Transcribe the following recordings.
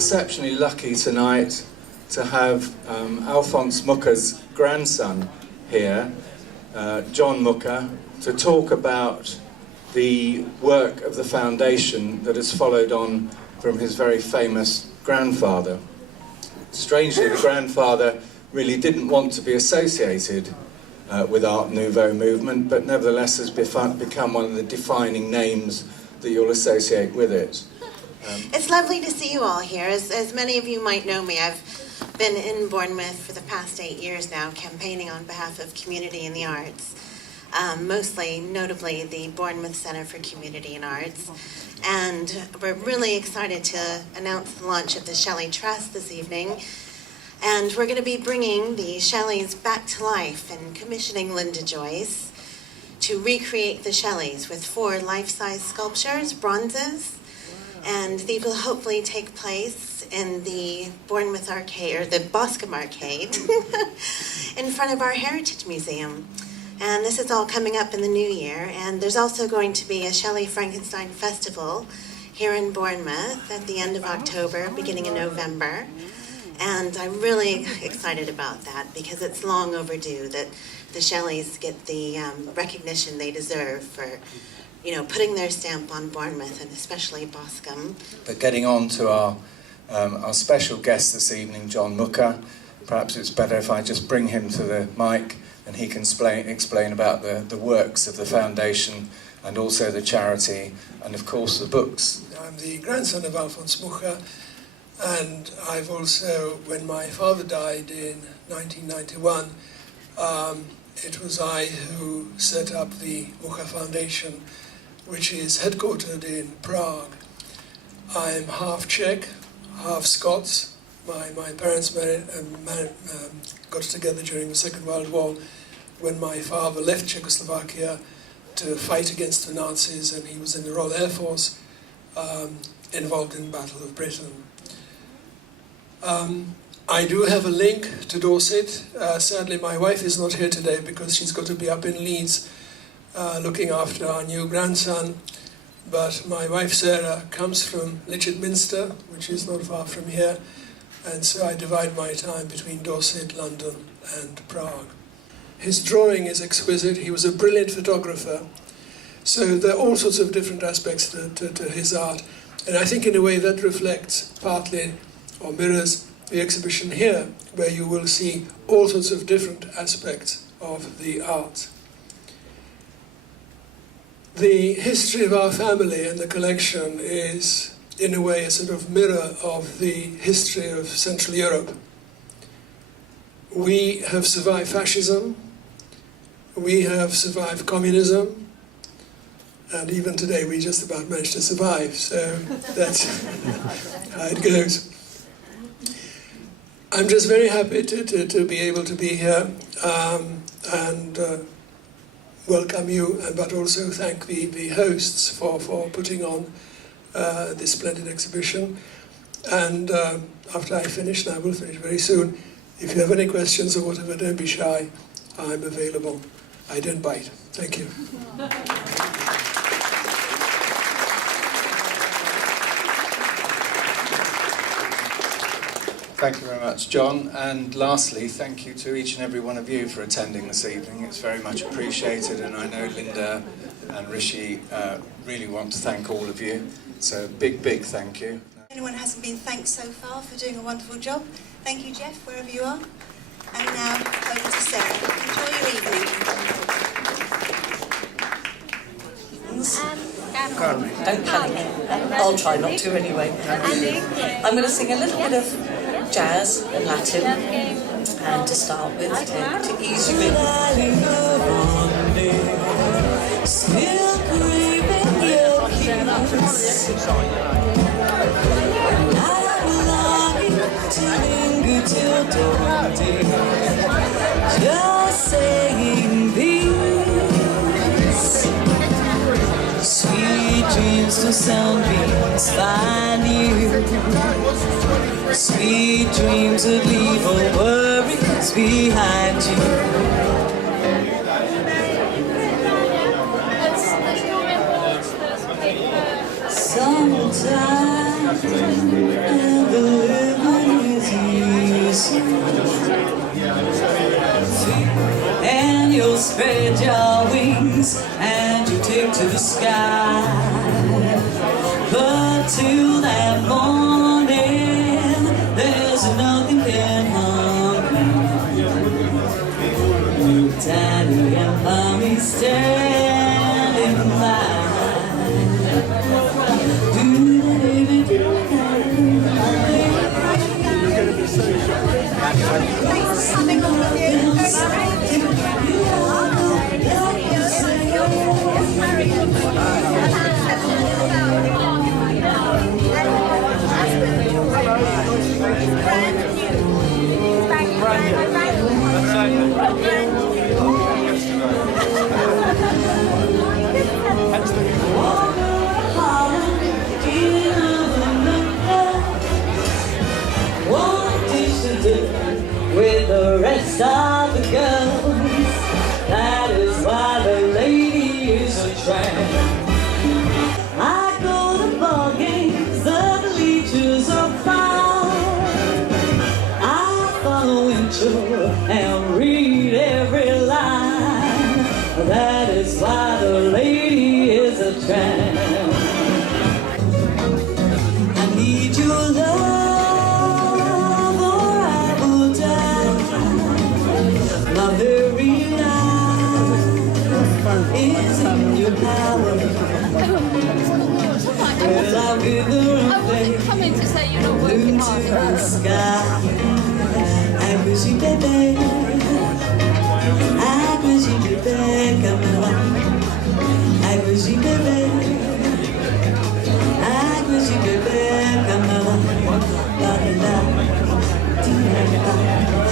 exceptionally lucky tonight to have Alphonse Mucha's grandson here, John Mucha, to talk about the work of the foundation that has followed on from his very famous grandfather. Strangely, the grandfather really didn't want to be associated with Art Nouveau movement, but nevertheless has become one of the defining names that you'll associate with it. It's lovely to see you all here. As many of you might know me, I've been in Bournemouth for the past 8 years now, campaigning on behalf of community in the arts, notably the Bournemouth Centre for Community and Arts. And we're really excited to announce the launch of the Shelley Trust this evening. And we're going to be bringing the Shelleys back to life and commissioning Linda Joyce to recreate the Shelleys with 4 life-size sculptures, bronzes. And these will hopefully take place in the Bournemouth Arcade, or the Boscombe Arcade, in front of our Heritage Museum. And this is all coming up in the new year. And there's also going to be a Shelley Frankenstein Festival here in Bournemouth at the end of October, beginning in November. And I'm really excited about that because it's long overdue that the Shelleys get the recognition they deserve for, you know, putting their stamp on Bournemouth and especially Boscombe. But getting on to our special guest this evening, John Mucha, perhaps it's better if I just bring him to the mic and he can explain about the works of the foundation and also the charity and of course the books. I'm the grandson of Alphonse Mucha, and I've also, when my father died in 1991, it was I who set up the Mucha Foundation, which is headquartered in Prague. I'm half Czech, half Scots. My parents got together during the Second World War when my father left Czechoslovakia to fight against the Nazis, and he was in the Royal Air Force involved in the Battle of Britain. I do have a link to Dorset. Sadly, my wife is not here today because she's got to be up in Leeds looking after our new grandson. But my wife Sarah comes from Lidgate, which is not far from here, and so I divide my time between Dorset, London and Prague. His drawing is exquisite. He was a brilliant photographer. So there are all sorts of different aspects to his art. And I think in a way that reflects partly or mirrors the exhibition here, where you will see all sorts of different aspects of the art. The history of our family and the collection is, in a way, a sort of mirror of the history of Central Europe. We have survived fascism, we have survived communism, and even today we just about managed to survive, so that's how it goes. I'm just very happy to be able to be here and welcome you, but also thank the hosts for putting on this splendid exhibition. And after I finish, and I will finish very soon, if you have any questions or whatever, don't be shy. I'm available. I don't bite. Thank you. Thank you very much, John. And lastly, thank you to each and every one of you for attending this evening. It's very much appreciated, and I know Linda and Rishi really want to thank all of you. So big, big thank you. Anyone hasn't been thanked so far for doing a wonderful job? Thank you, Jeff, wherever you are. And now, over to Sarah. Enjoy your evening. Don't panic. I'll try not to anyway. I'm going to sing a little bit of jazz and Latin, and to start with, to ease you in. Still creeping your keys. I'm longing to linger till dawn, just saying these sweet dreams to sunbeams find you. Sweet dreams that leave all worries behind you. Sometimes spread your wings and you take to the sky. But till that morning, there's nothing can harm you. Daddy and mommy standing by. With the rest of the girls, that is why the lady is a tramp. I go to ball games, the bleachers are fine. I follow intro and read every line. That is why the lady is a tramp. I need your love. My very life is in your power. Well, I'll give her a place, blue to the sky. I wish you baby, I wish you baby, come along. I wish you baby, I wish you baby, come along. La-di-da, di-da-da.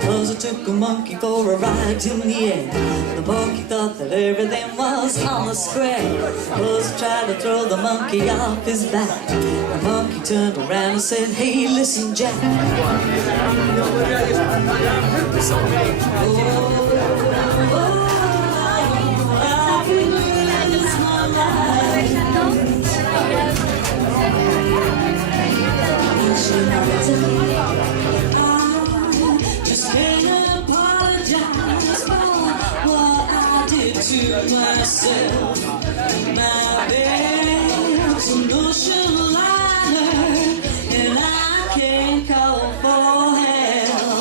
Cause I took a monkey for a ride till the end. The monkey thought that everything was on the square. Cause I tried to throw the monkey off his back. The monkey turned around and said, hey, listen, Jack. Just can't apologize for what I did to myself. My bed's an ocean liner, and I can't call for help.